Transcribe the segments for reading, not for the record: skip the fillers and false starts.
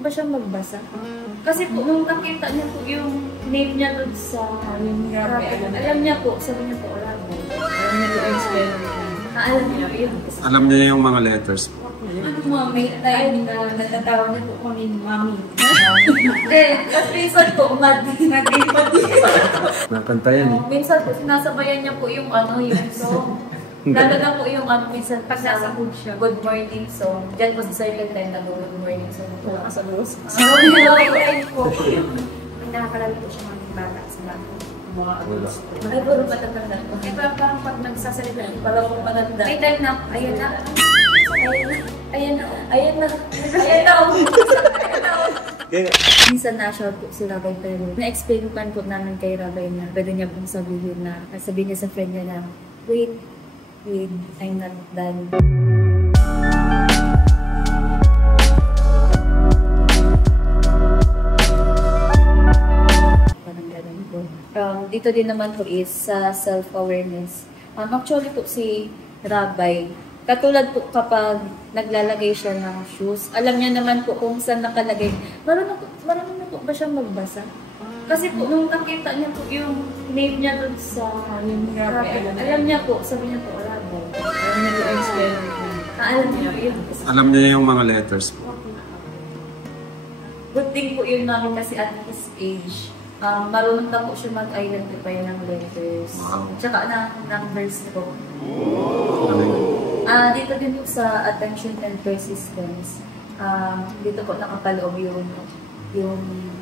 ba siyang magbasa? Kasi po, nung nakita niya po yung name niya doon sa... alam niya po, sabi niya po, alam niya po yung spell. Alam niya po yun. Alam niya yung mga letters po. Ano mo, may time na natatawag niya po kami mami. Tapos minsan po, Nakanta yan eh. minsan po, sinasabayan niya po yung yung song. Lalo na po yung minsan pag nasa good siya, good morning song. Diyan po sa circle time na good morning song. Wala ka sa loob. Po. May nakakalala po siya mga bata sa bago. Ay, puro matatanda po. Eh, parang pag nagsasalita, Parang po matanda. may time na, ayun na. Ayan na. Minsan na-shout po si Rabay pero na-explain po namin kay Rabay na pwede niya pong sabihin niya sa friend niya na wait, I'm not done. Parang ganun po. Dito din naman po is sa self-awareness. Actually po si Rabay, katulad po kapag naglalagay siya ng shoes, alam niya naman po kung saan nakalagay. Marunong na po ba siyang magbasa? Kasi po, nung nakita niya po yung name niya doon sa... alam niya po, sabi niya po, Rabay. Alam niya po yung spell. Alam niya po yun. Alam niya yung mga letters po. Good thing po yun namin kasi at his age, marunong na po siya mag-identify ng letters. Wow. Tsaka ng numbers po. Dito din po sa attention and persistence, dito po nakapaloob yung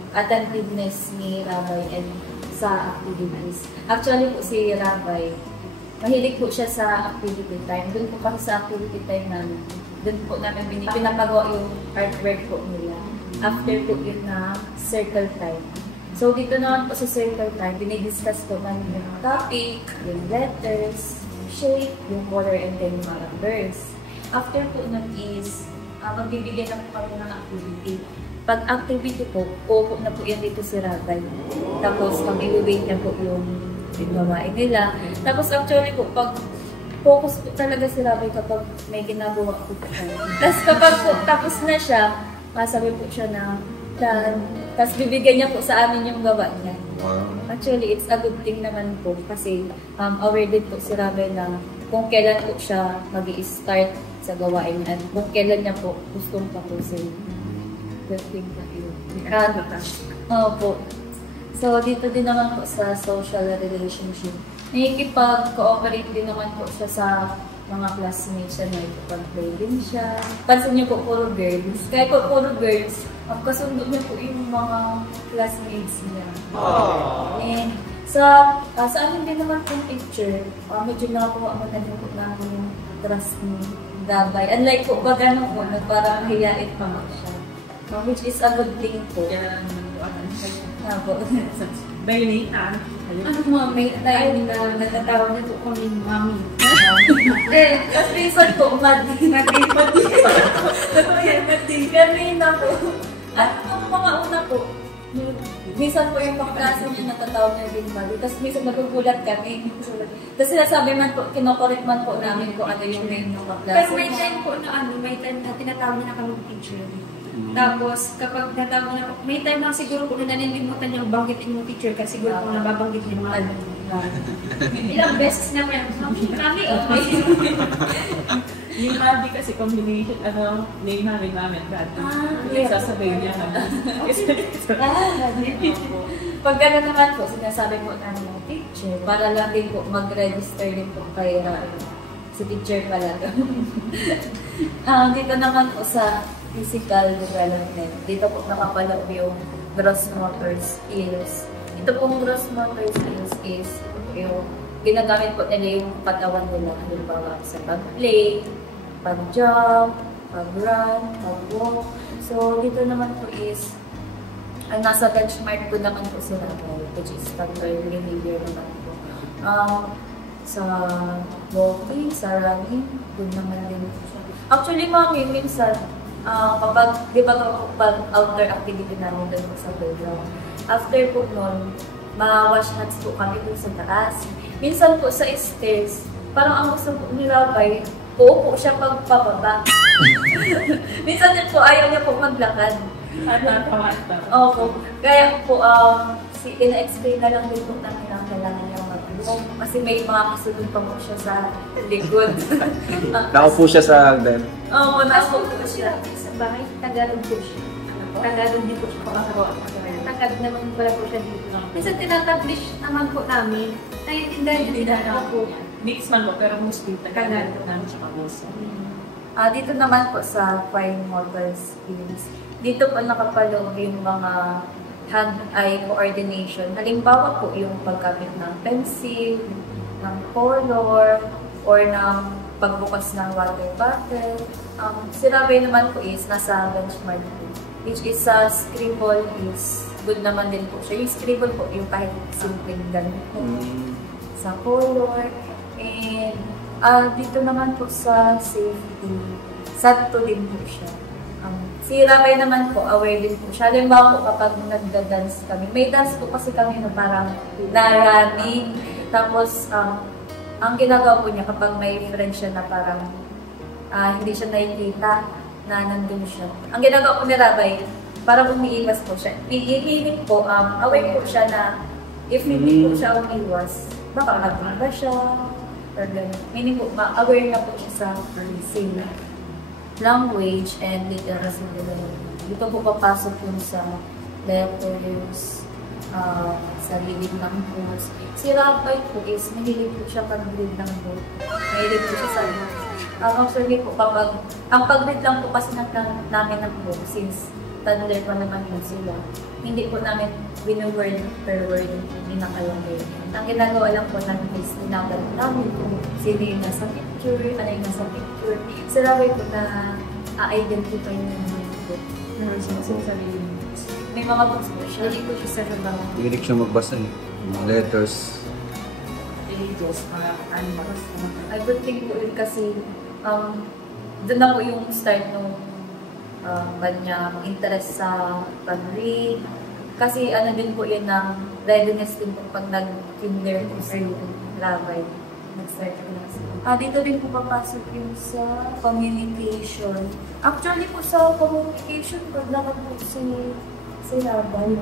attentiveness ni Rabay and sa activities. Actually po si Rabay, mahilig po siya sa activity time. Doon po kami sa activity time namin. Doon po namin pinapagawa yung artwork po nila. After po yun na circle time. So dito naman po sa circle time, dinidiscuss po namin yung topic, yung letters, yung shape, yung color, and then yung mga numbers. After po nun is, magbibigyan na po kami ng activity. Pag activity po, uupo na po yan dito si Rabay. Tapos, pag i-wait niya po yung gawain nila. Tapos, actually po, pag focus po talaga si Rabay kapag may ginagawa po siya. Tapos, kapag po tapos na siya, masabi po siya na plan. Tapos, bibigyan niya po sa amin yung gawa niya. Actually, it's a good thing naman po kasi aware din po si Rabay na kung kailan po siya mag-i-start sa gawain at kung kailan niya po gustong tapusin. Good thing na yun. Opo. So, dito din naman po sa social relationship. Nakikipag-cooperate din naman po siya sa mga classmates siya. Nakikipag-play din siya. Pansin niyo po, puro girls. Kaya po, puro girls, kasundo niyo po yung mga classmates niya. And sa amin din naman pong picture, medyo nakakuha mo na din po namin yung trust ni Rabay. Unlike po, pag ano po, parang hiyain pa mo siya. Which is a good thing po. Bailey, ano mo, may time na natatawag niya po kami mami. Tapos minsan po, kanina po. At ang mga una po, minsan po yung mga klase niya natatawag niya din mami. Tapos minsan magugulat kami. Tapos sinasabi man po, kinokorek man po namin kung ano yung name ng mga klase. pero may time po na may time na tinatawag niya na kami teacher. Tapos, kapag natawag na, may time lang siguro kung nanilimutan niyang banggitin yung teacher kasi siguro kung nababanggit niya yung ano. Ilang beses na yan. Kami, okay. Yung Mabi kasi combination, name namin namin dati. Sasabihin niya na. Pag gano'n naman po, sinasabi po namin ng teacher, para lang din po mag-register din po kay si teacher pala. Dito naman po sa physical development. Dito po nakapaloob yung gross motor skills. Ito pong gross motor skills is yung ginagamit po nila yung katawan nila. Halimbawa sa pag-play, pag-jump, pag-run, pag-walk. So, dito naman po is ang nasa benchmark po naman po sila which is pag-learn behavior naman po. Sa walking, sa running, doon naman din po siya. Actually, mami, minsan, kapag, di ba kapag outdoor activity namin doon sa playground, after po nun, ma-wash hands po kami doon sa taas. Minsan po sa stairs, parang ang gusto po nila kay uupo siya pagpababa. Minsan din po ayaw niya po maglakad. Opo. Kaya po, ina-explain na lang din po namin ang kailangan niya mag-boom. Kasi may mga kasunod pa po siya sa likod. Nakaupo siya sa hagdan. Oo, nakaupo po siya sa bahay. Tagalog po siya. Tagalog din po siya pakakaroon. Tagalog naman pala po siya dito. Minsan tinatablish naman po namin. Naiintindihan din na po. Mix man po, pero mostly Tagalog namin siya kabuso. Dito naman po sa fine motor skills, dito po nakapaloob yung mga hand-eye coordination. Halimbawa po yung paggamit ng pencil, ng color, or ng pagbukas ng water bottle. Si Rabay naman po is nasa benchmark po. Which is sa scribble is good naman din po siya. Yung scribble po, yung kahit simpleng ganun po. Sa color. And dito naman po sa safety, sakto din po siya. Si Rabay naman po, aware din po siya. Halimbawa po kapag nagda-dance kami, may dance po kasi kami na parang na-running. Tapos, ang ginagawa po niya kapag may friend siya na parang hindi siya nakikita na nandun siya. Ang ginagawa po ni Rabay, parang umiiwas po siya. Iinip po, aware po siya na if hindi po siya umiiwas, baka magpapa siya, or gano'n. Meaning po, aware na po siya sa same language and literacy development. Dito po papasok yung sa letters, sa reading ng books. Si Rabay po is, mahilig po siya pag-read ng book. Mahilig po siya sa book. Actually po, ang pag-read lang po kasi namin ng book, since toddler pa naman po sila, hindi po namin word per word, hindi nakalagay. Ang ginagawa lang po namin is ninagal namin kung sino yung nasa picture, ano yung nasa picture. Si Rabay po na identify niya yung mga book. May mga books po siya. Hindi po siya sa trabaho. Hilig siya magbasa eh. Mga letters. Pages, mga animals. I would think po yun kasi doon na po yung start ng kanyang interest sa pag-read. Kasi ano din po yun ng readiness din po pag nag-kinder po sa Rabay. Nag-start po na. Dito din po papasok yung sa communication. Actually po sa communication, pag naman po si Rabay.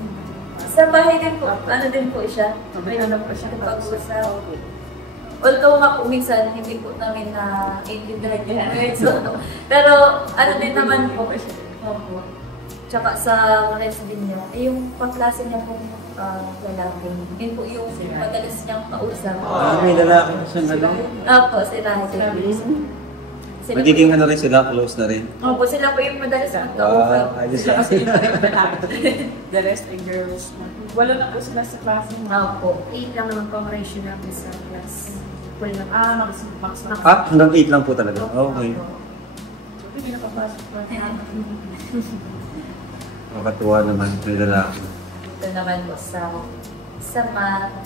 Sa bahay din po, ano din po siya. Ano po siya pag-usap. Although nga po minsan, hindi po namin na-intindihan yung pero ano din naman po. Tsaka sa rest din niya, yung pagklase niya po lalaki. Yun po yung madalas niyang kausap. May lalaki na siyang ano? Opo, sila. Magiging ano rin sila, close na rin. Opo, sila po yung madalas magkausap. Ayos lang. Kasi the rest ay girls. Wala na po sila sa klase. Opo. 8 lang naman po ang ratio namin sa class. Full na. Max. Hanggang 8 lang po talaga. Okay. Hindi nakapasok pa. Makatuwa naman, may lalaki. Ito naman po sa math.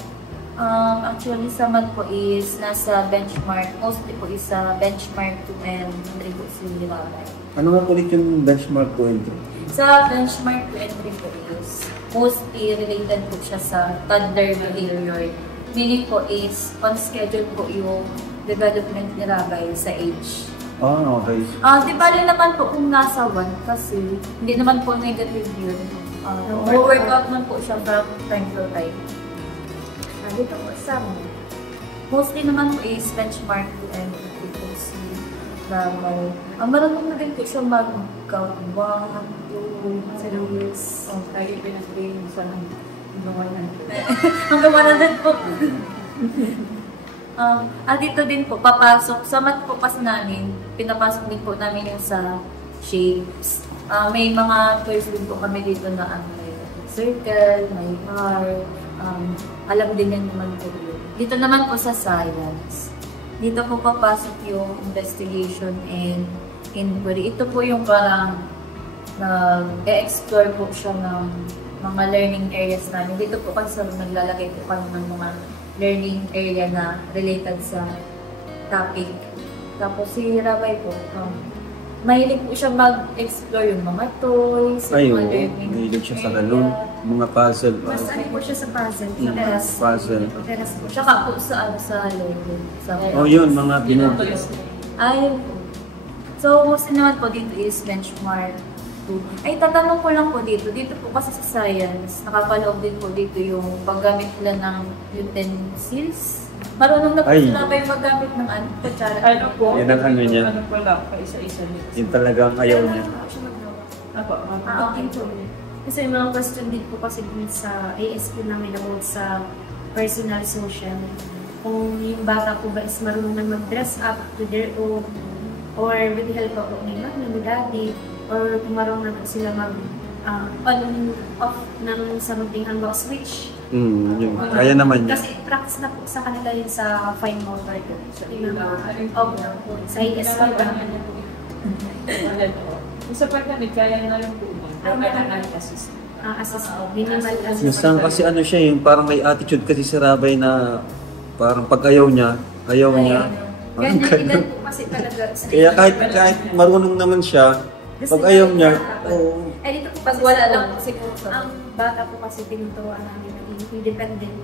Actually, sa math po is nasa benchmark. Mostly po is sa benchmark 2 and 3 po si Rabay. Ano nga ulit yung benchmark ko ito? Sa benchmark 2 and 3 po is mostly related po siya sa toddler behavior. Meaning po is on schedule po yung development ni Rabay sa age. Okay. Di bali naman po kung nasa 1 kasi hindi naman po negative yun. Workout man po siya from time to time. Dito po, some. Mostly naman po is benchmark and frequency. Marunong na din po siya mag-count 1, 2, 3. Lagi pinasabihin sa hanggang 100. Hanggang 100 po. Dito din po, papasok. Sa math po kasi namin, pinapasok din po namin yung sa shapes. May mga toys din po kami dito na may circle, may heart. Alam din yan naman po yun. Dito naman po sa science. Dito po papasok yung investigation and inquiry. Ito po yung parang nag-explore po siya ng mga learning areas namin. Dito po kasi naglalagay po kami ng mga learning area na related sa topic. Tapos si Rabay po, mahilig po siya mag-explore yung mga toys, Ay, yung mga oo. learning Mahilig siya sa area. ganun. Mga puzzle. Mas ano po siya sa puzzle. Sa Yes. Puzzle. Teras po. Tsaka po sa Lego. Oh, yun, mga binubuo. Ayun po. So, mostly naman po dito is benchmark. Ay, tatanong ko lang po dito. Dito po kasi sa science, nakapaloob din po dito yung paggamit nila ng utensils. Marunong na po Ay. sila ba yung maggamit ng ano, kutsara? Ano po? Yun ang ano niya. Ano po lang, paisa-isa niya. Yun talagang ayaw niya. Apo, Okay po. Kasi may mga question din po kasi din sa ASP namin about sa personal social. Kung yung bata po ba is marunong na mag-dress up to their own or with the help po ni mami, ni daddy, or kung marunong na po sila on off ng something hanggang switch. Yun. Kaya naman niya. Kasi practice na po sa kanila yun sa fine motor. So, yun ang sa ASP ba? Sa paggamit, kaya na lang po. Kailangan assist. Assist. Minimal assist. Minsan kasi ano siya, yung parang may attitude kasi si Rabay na parang pag ayaw niya. Parang Ganyan ganun. edad po kasi talaga. Kaya kahit marunong naman siya, pag ayaw niya, oo. Eh, dito po Pag kasi wala sa- lang po siguro. Ang bata po kasi tinuturuan namin na independent.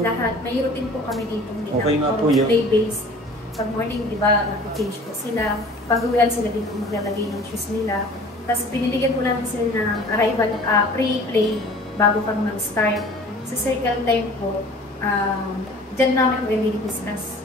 Lahat. May routine po kami dito. Hindi Okay lang nga po po yun. play-based. Pag morning, di ba, mag-change po sila. Pag-uwian sila dito, maglalagay ng shoes nila. Tapos piniligan po namin sila ng arrival, pre-play bago pag mag-start. Sa circle time po, dyan namin po yung discuss.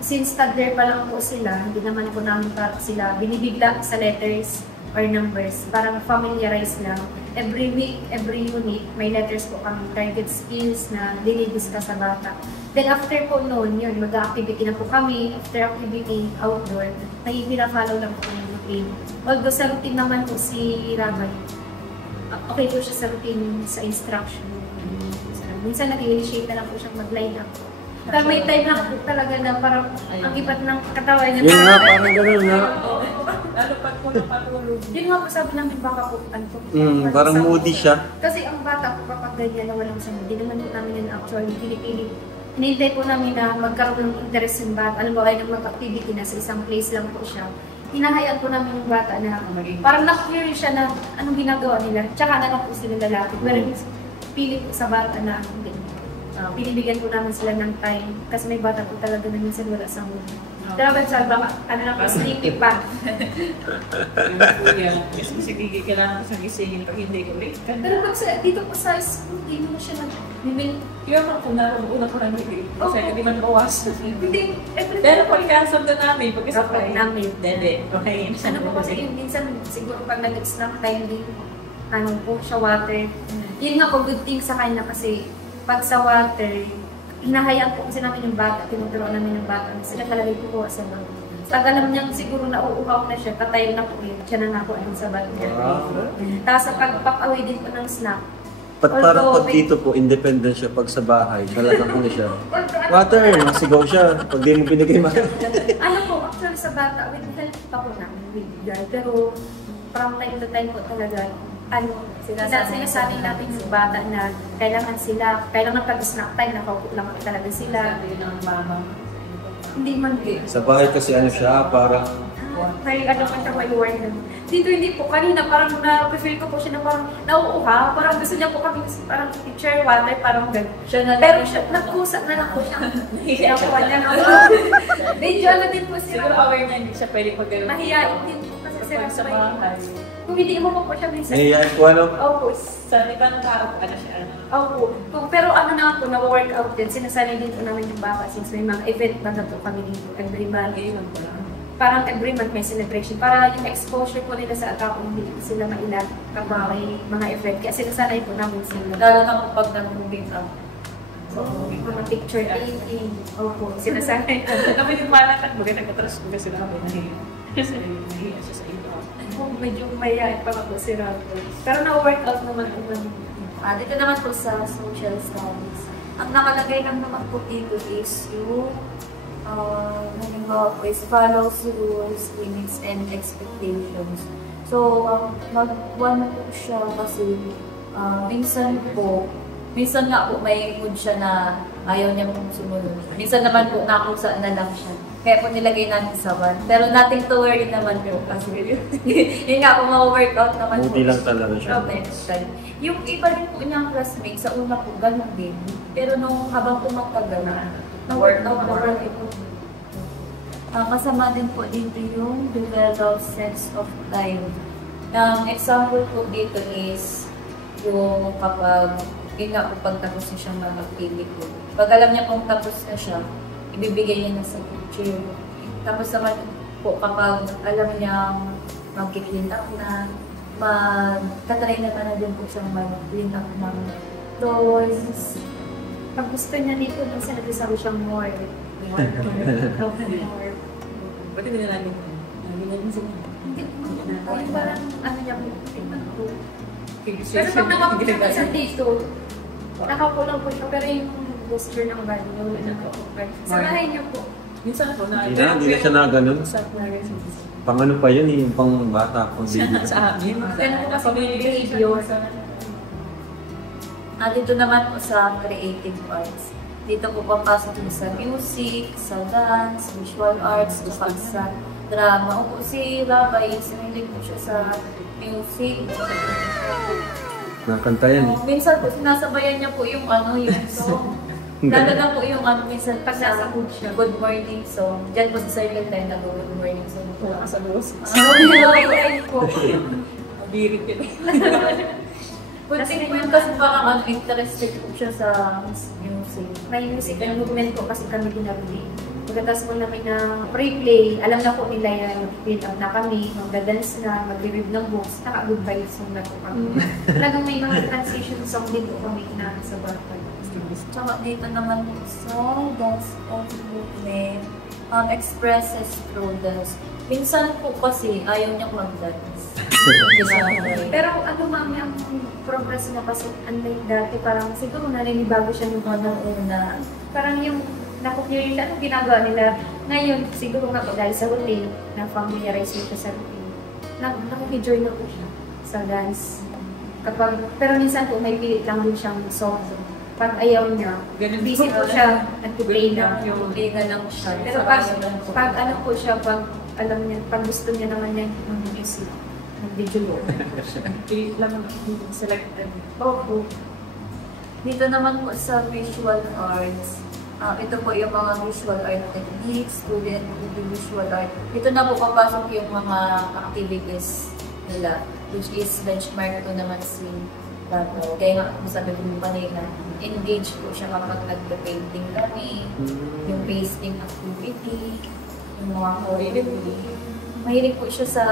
Since toddler pa lang po sila, hindi naman po namin para sila binibigla sa letters or numbers. Parang familiarize lang. Every week, every unit, may letters po kami, target skills na dinidiscuss sa bata. Then after po noon, yun, mag-activity na po kami. After activity, outdoor, pinaka-follow lang po yung routine. Although sa routine naman po si Rabay, okay po siya sa routine sa instruction. Minsan nag-initiate na lang po siyang mag-line up. Pero may time lang po talaga na parang ang ibat ng katawan niya. Yun nga, parang gano'n nga. Lalo pag po napatulog. Yun nga po sabi namin baka po ano. Parang moody siya. Kasi ang bata po kapag ganyan na walang sanay, di naman po namin yun actually pinipili. Hinihintay po namin na magkaroon ng interest yung bata. Alam mo, ay nang mag-activity na sa isang place lang po siya. Hinahayaan po namin yung bata na parang na-clear siya na anong ginagawa nila. Tsaka na lang po sila lalapit. Pero pili po sa bata na pinibigyan po namin sila ng time. Kasi may bata po talaga na minsan wala sa mood. Dapat sa baka, ano lang po, sleepy pa. Kasi sige, kailangan ko siyang gisingin pag hindi ko late. Pero pag dito po sa school, hindi mo siya nag-bibig. Kaya man kung una ko lang late. Kasi hindi man bawas. Hindi, every Pero pag cancel na namin, pag isa Okay, namin. Dede, okay. Ano po kasi yung minsan siguro pag nag-snack time din, ano po siya water. Yun nga po good thing sa kanya kasi pag sa water, hinahayaan po kasi namin yung bata, tinuturuan namin yung bata, sila talaga kukuha sa bag. Pag alam niyang siguro nauuhaw na siya, patayo na po yun, siya na nakuha yun sa bag niya. Tapos sa pag-pack-away din po ng snack, Parang pag dito po, independent siya pag sa bahay. Talagang ano siya. Water, masigaw siya. Pag di mo binigay ano po, actually sa bata, with help pa po namin, with guard. Pero from time to time po talaga, sinasabi natin yung bata na kailangan pag-snack time, nakaupo lang talaga sila. Sabi ng mama. Hindi man din. Sa bahay kasi ano siya, parang May ano pa siya, may word na. Dito hindi po, kanina parang na-prefer ko po siya na parang nauuha. Parang gusto niya po kami parang teacher water, parang gano'n. Pero siya, nag-usap na lang po siya. Kaya po niya na. Medyo ano din po siya. Siguro aware na hindi siya pwede pag-gano'n. Mahihain din po kasi sila Sa bahay. Kung hindi mo po siya minsan. nahihiyan ko ano. Opo. Sa ibang tao, ano siya, ano. Opo. Pero ano na po, na-workout din. Sinasanay din po namin yung baka since may mga event na po kami dito. Every month. Ngayon ko lang. Parang every month may celebration. Para yung exposure po nila sa atao, hindi sila mailan kapag may mga event. Kaya sinasanay po namin sila. Lalo na kapag nag-moving up. Mga picture taking. Opo, sinasanay po. Kami yung malakad, maganda katras ko kasi namin nahiya. Kasi nahiya siya sa iba. Medyo mayayain pa ako si Rafa. Pero na-workout naman po naman. Dito naman po sa social studies. Ang nakalagay lang naman po dito is yung halimbawa po is follows rules, limits, and expectations. So, mag-one po siya kasi minsan nga po may mood siya na ayaw niya pong sumunod. Minsan naman po nakusa na lang siya. Kaya po nilagay natin sa one. Pero nothing to worry naman po kasi yun nga po ma-workout naman po. Moody lang talaga siya. Okay. Yung iba rin po niyang classmate, sa una po ganun din. Pero nung habang tumatagal na, na-workout na rin po. Kasama din po dito yung develop sense of time. Example po dito is yung kapag, yun nga po pagtapos na siyang mag-activity. Pag alam niya kung tapos na siya, ibibigay niya na sa teacher. Tapos naman po kapag alam niyang mag-clean up na, magtatry naman na din po siyang mag-clean up ng toys. Pag gusto niya dito, minsan nagsasabi siyang more. Ba't hindi na namin? Hindi na namin sila. Ay, parang ano niya po, tingnan ko. Pero Pero pag nakapunta ka sa dito, nakapulang po siya, pero yung gesture ng banyo, ano po. Sa bahay niyo po. minsan po na... Hindi na siya na ganun. Sa Pang ano pa yun, yung pang bata ko. sa amin. Ganun po kasi behavior. Dito naman po sa creative arts. Dito po papasok din sa music, sa dance, visual arts, sa drama. O po si Rabay, sinilig po siya sa music. Nakanta yan eh. Minsan po sinasabayan niya po yung yung song. Lalo na po yung minsan Pag nasa mood siya. Good Morning song. Diyan po sa circle time na Good Morning song po. Wala ka sa luwas. Po. Birit yun. Good thing po yun kasi parang interested po siya sa music. May music and movement po kasi kami ginagawa. Pagkatapos po namin na pre-play, alam na po nila yan, fill up na kami, magdadance na, mag-review ng books, naka-goodbye song na po kami. Talagang may mga transition song din po kami na sa bata. Tsaka dito naman po sa dance of movement, expresses through dance. Minsan po kasi ayaw niyang mag-dance. Pero ano ma'am, yung progress na kasi unlike dati, parang siguro naninibago siya yung mga una. Parang yung nakopya yung lahat ng ginagawa nila. Ngayon, siguro nga po dahil sa routine, na-familiarize nito sa routine, nakopya-join na po siya sa dance. Pero minsan po may pilit lang din siyang song. Pag ayaw niya, busy po siya, nag-play na. Play na lang siya. Pero pag ano po siya, pag alam niya, pag gusto niya naman niya yung music, nag-video. Pilit lang selected. Opo. Dito naman po sa visual arts, ito po yung mga visual art techniques, student with visual art. Dito na po papasok yung mga activities nila, which is benchmark ko naman si Tato. Kaya nga, sabi ko pa na engage po siya kapag nagpa-painting kami, yung pasting activity, yung mga choreography. Mahilig po siya sa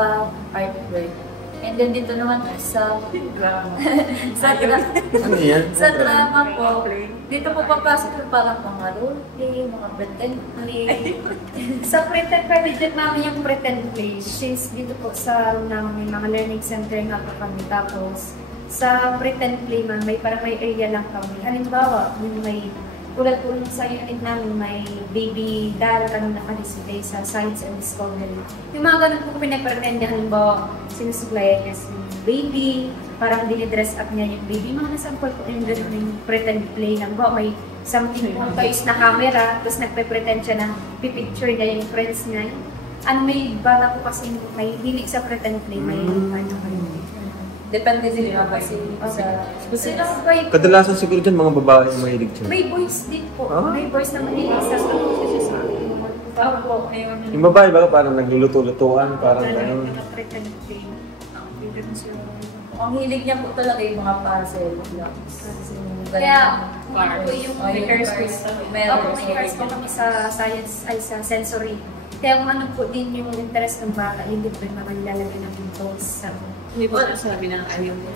artwork. And then dito naman sa drama. Ano yan? Sa drama po, dito po papasok yung parang mga roleplay, mga pretend play. Sa pretend project namin yung pretend play, since dito po sa room namin may mga learning center nga po kami. Tapos sa pretend play man, parang may area lang kami. Halimbawa, may tulad po sa unit namin, may baby doll kami nakadisplay sa Science and Discovery. Yung mga ganun po pinag-pretend niya, halimbawa, sinusuplayan niya si baby, parang dinidress up niya yung baby. Mga nasample po yung ganun yung pretend play. Halimbawa, may something po toys na camera, tapos nagpe-pretend siya na pipicture niya yung friends niya. May bala po kasi may hilig sa pretend play, may Depende din po kasi sa... sila by Kadalasan siguro dyan mga babae yung mahilig dyan. may boys din po. Ah? May boys na mahilig sa Opo, ayun. Yung babae ba parang nagluluto-lutuan, parang gano'n. pretend play. Ang hilig niya po talaga yung mga puzzle. Kaya, ano po yung may cars Meron. may cars po kami sa science, ay sa sensory. Kaya kung ano po din yung interest ng bata, yun din po yung mga nilalagay ng tools sa Hindi po sabi na ayaw mo.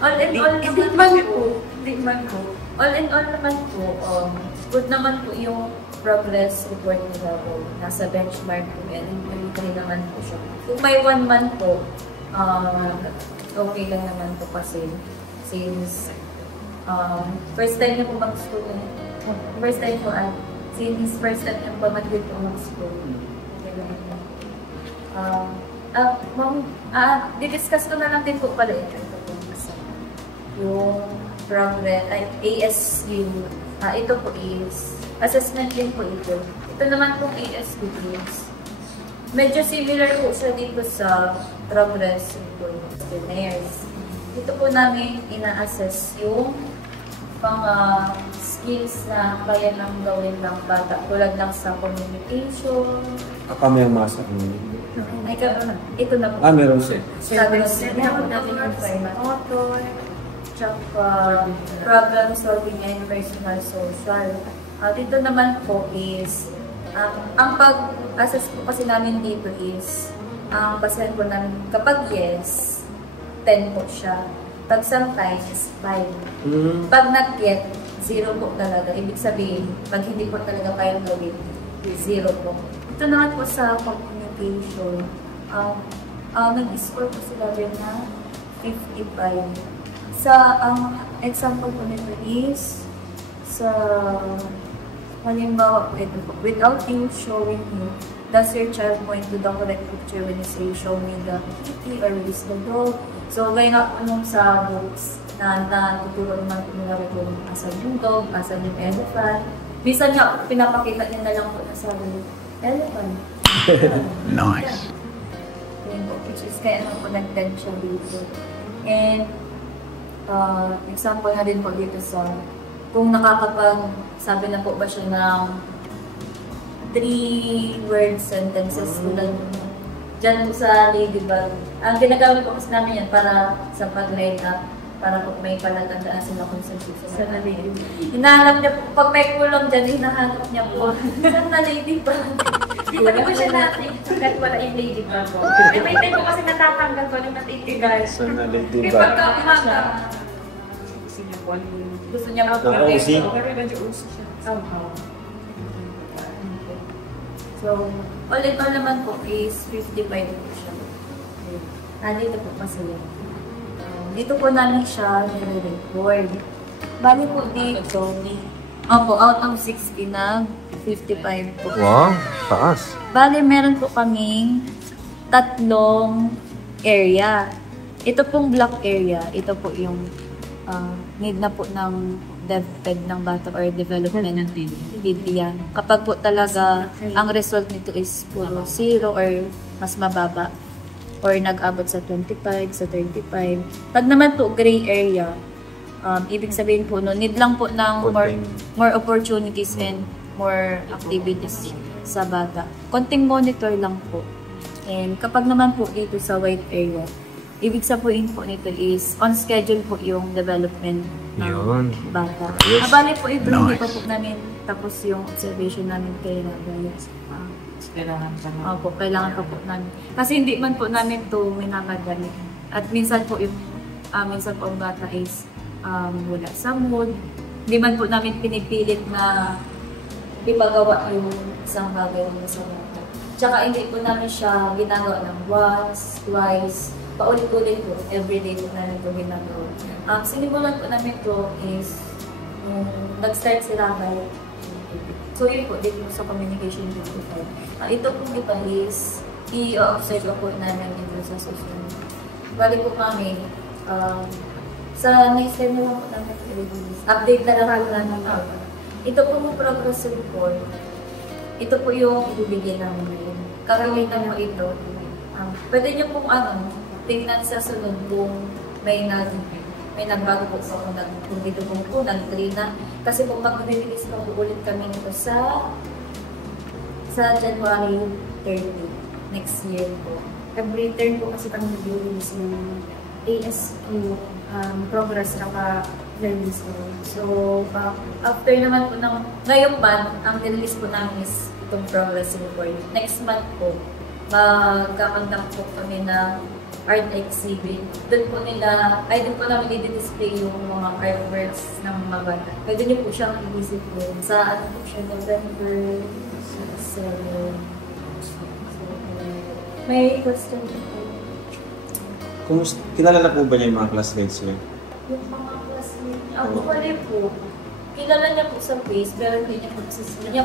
All in all naman po. All in all naman po, good naman po yung progress report nila po. Nasa benchmark po yan. Nag-try naman po siya. Kung may 1 month po, okay lang naman po kasi since first time niya po mag-school. First time po since first time niya po mag-school. Didiscuss ko na lang din po pala yung progress, ASU. Ito po is, assessment din po ito. Ito naman pong ASU is, medyo similar po siya dito sa progress po questionnaires. Dito po namin ina-assess yung pang skills na kaya lang gawin ng bata. Tulad lang sa communication. Kami ang masa. Ay, ito na po. Meron siya. Sabi ko natin yung motor, tsaka problem solving and personal social. Dito naman po is, ang pag-assess po kasi namin dito is, ang basehan po namin, kapag yes, 10 po siya. Pag sometimes, 5. Pag not yet, 0 po talaga. Ibig sabihin, pag hindi po talaga kayang gawin, 0 po. Ito naman po sa communication, nag-score po sila rin na 55. Sa, example po nito is, sa, halimbawa po ito po, without you showing you, does your child point to the correct picture when you say, show me the kitty or release the dog? So, gaya nga po nung sa books na tuturo naman po nila kung asan yung dog, asan yung elephant. Minsan nga, pinapakita niya na lang po na sabi, elephant. Nice. Which is kaya naman po nag-10 siya dito. And, example na din po dito sa, kung sabi na po ba siya ng 3-word sentences tulad dyan po sa ladybug. Ang ginagamit po kasi namin yan para sa pag-line up, para po may palatandaan sila kung saan sa ladybug. Hinahanap niya po, pag may kulong dyan, hinahanap niya po, saan na ladybug? Di ba naman siya natin kahit wala yung ladybug po. May time po kasi natatanggal ko nung natitigal. Saan na May ladybug? pagka-umaga. Gusto niya po Uzi? Pero medyo uso siya. Somehow. So, all in all naman po is 55 po siya. Dito po masaya. Dito po namin siya nire-record. Bali po dito, out of 60 na 55 po. Wow, taas. Bali, meron po kaming 3 area. Ito pong block area, ito po yung need na po ng DepEd ng bata or development yan. Kapag po talaga ang result nito is puro 0 or mas mababa or nag-abot sa 25, sa 35. Pag naman po gray area, ibig sabihin po no, need lang po ng more opportunities and more activities sa bata. Konting monitor lang po. And kapag naman po dito sa white area, ibig sabihin po nito is on schedule po yung development ng bata. Bali po ito, hindi pa po namin tapos yung observation namin kay Rabay. Kailangan pa na. Opo, kailangan pa po namin. Kasi hindi man po namin ito minamadali. At minsan po ang bata is wala sa mood. Hindi man po namin pinipilit na ipagawa yung isang bagay na sa bata. Tsaka hindi po namin siya ginagawa ng once, twice, paulit-ulit po, everyday po namin ito ginagawa. Sinimulan po namin ito is, nag-start si Rabay. So yun po, dito sa communication dito po. Ito po dito is, i-observe po namin dito sa social media. Bali po kami, sa next time na lang po namin i-release. Update na lang namin. Ito po yung progress report. Ito po yung ibibigay namin. Kagawin na po ito. Pwede nyo pong tingnan sa sunod kung may nagbago po sa kung dito po nag-3 na. Kasi kung mag-release pa po ulit kami nito sa January 30 next year po. Every term po kasi kami nag-release ng ASQ progress na release po. So, after naman po ngayong month, ang release po namin is itong progress report. Next month po, magkakandak po kami ng art exhibit. Doon po namin i-display yung mga artworks ng mga bata. Pwede niyo po siyang i-visit po sa po siya, November 7. May question po. Kilala na po ba niya yung mga classmates niya? Yung mga classmates niya, wala po. Kilala niya po sa face, pero hindi niya po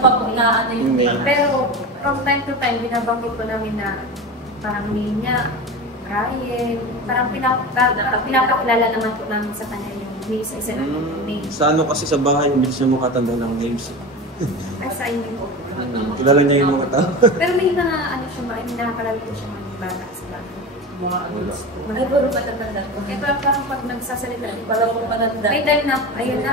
pa po inaano yung name. Pero from time to time, binabanggit ko namin na parang name niya, Ryan, parang pinapakilala naman po namin sa kanya yung isa na name. Sa kasi sa bahay, hindi siya makatanda ng names. Ay, sa inyo po. Kilala niya yung mga tao. Pero may may nakakalala ko siya mga bata sa bahay. Mga anos po. Ay, puro matanda po. Eh, parang pag nagsasalita, Parang po matanda. may time na, ayun na,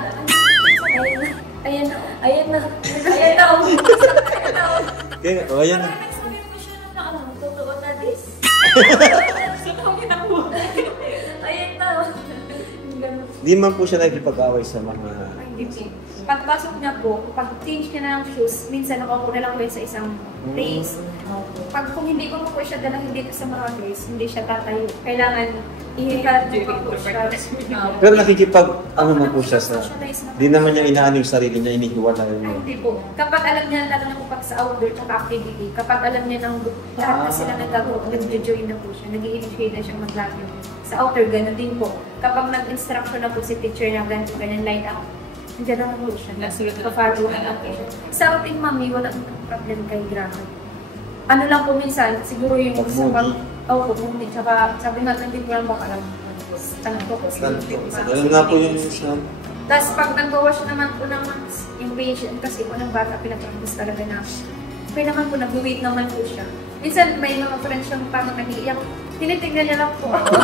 Ayan na. Ayan na. Ayan na. Ayan na. Kaya, oh, ayan. Parang nagsabi ko siya na totoo na this. Ayan na. Ganun. Di man po siya nakikipag-away sa mga... Hindi po. Pagpasok niya po, pag change niya ng shoes, minsan nakaupo na lang po yun sa isang place. Pag kung hindi ko po siya dalhin dito sa mga place, hindi siya tatayo. Kailangan i-help po siya. Pero nakikipag, ano man po siya sa... Socialize na po. Di naman niya inaano yung sarili niya, inihiwala Ay, yung... hindi po. Kapag alam niya, lalo na po pag sa outdoor at activity, kapag alam niya ng lahat na sila nag-join na po siya, nag-i-initiate na siya mag-lagyo. Sa outer, ganun din po. Kapag nag-instruction na po si teacher na ganito, ganyan line up, hindi na po siya. Nasunod na Paparo na po siya. Sa outing, mami, wala nang problem kay Grabe. Ano lang po minsan, siguro yung sa pag... Oo, hindi. Tsaka sabi nga, hindi ko lang baka alam. Tanong ko po. Ganun nga po yung sa... Tapos pag nag-wash naman po naman yung patient kasi po ng bata, pinapractice talaga na. Okay naman po, nag-wait naman po siya. Minsan may mga friends yung parang nag-iiyak. Tinitignan niya lang po ako.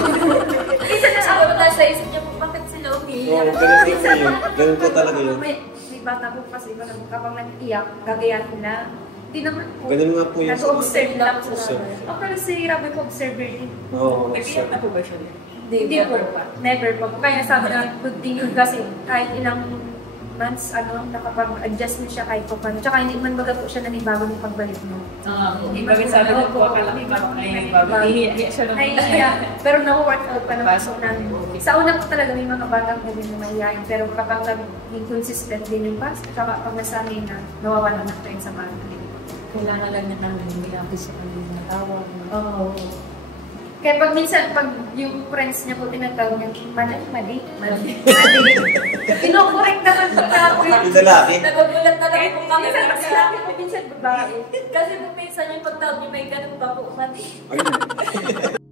Minsan na Siguro nasa isip niya po, bakit sila Oo, umiiyak? ganun po yun. Ganun po talaga yun. May bata po kasi parang kapag nag-iyak, gagayan ko na. Hindi naman po. Ganun nga po yun. Nag-observe lang po. Observe. Okay, si Rabi po observer din. Oo, Nag-iyak na po ba siya? Hindi po. Never po. Kaya sabi na, good thing yun kasi kahit ilang months, nakapag-adjust na siya kahit po paano. Tsaka hindi man baga po siya nanibago ng pagbalik mo. Iba rin sabi ko po, akala ko parang ay bago. Hihiya siya ng Nahihiya. Pero na-work out pa naman po namin. Sa una po talaga may mga batang na din na mahihayin. Pero kapag naging consistent din yung pass, tsaka pag nasanay na, nawawala na ito yung sa mga. Kailangan lang niya namin may sa kanilang tawag. Oo. Kaya pag minsan, pag yung friends niya po tinatawag niya, mali. Kinokorek naman po ako yun. Yung lalaki. Nagugulat na lang po kami. Minsan lalaki po, minsan babae. Kasi po minsan yung pagtawag niyo may ganun pa po, mati. Ayun.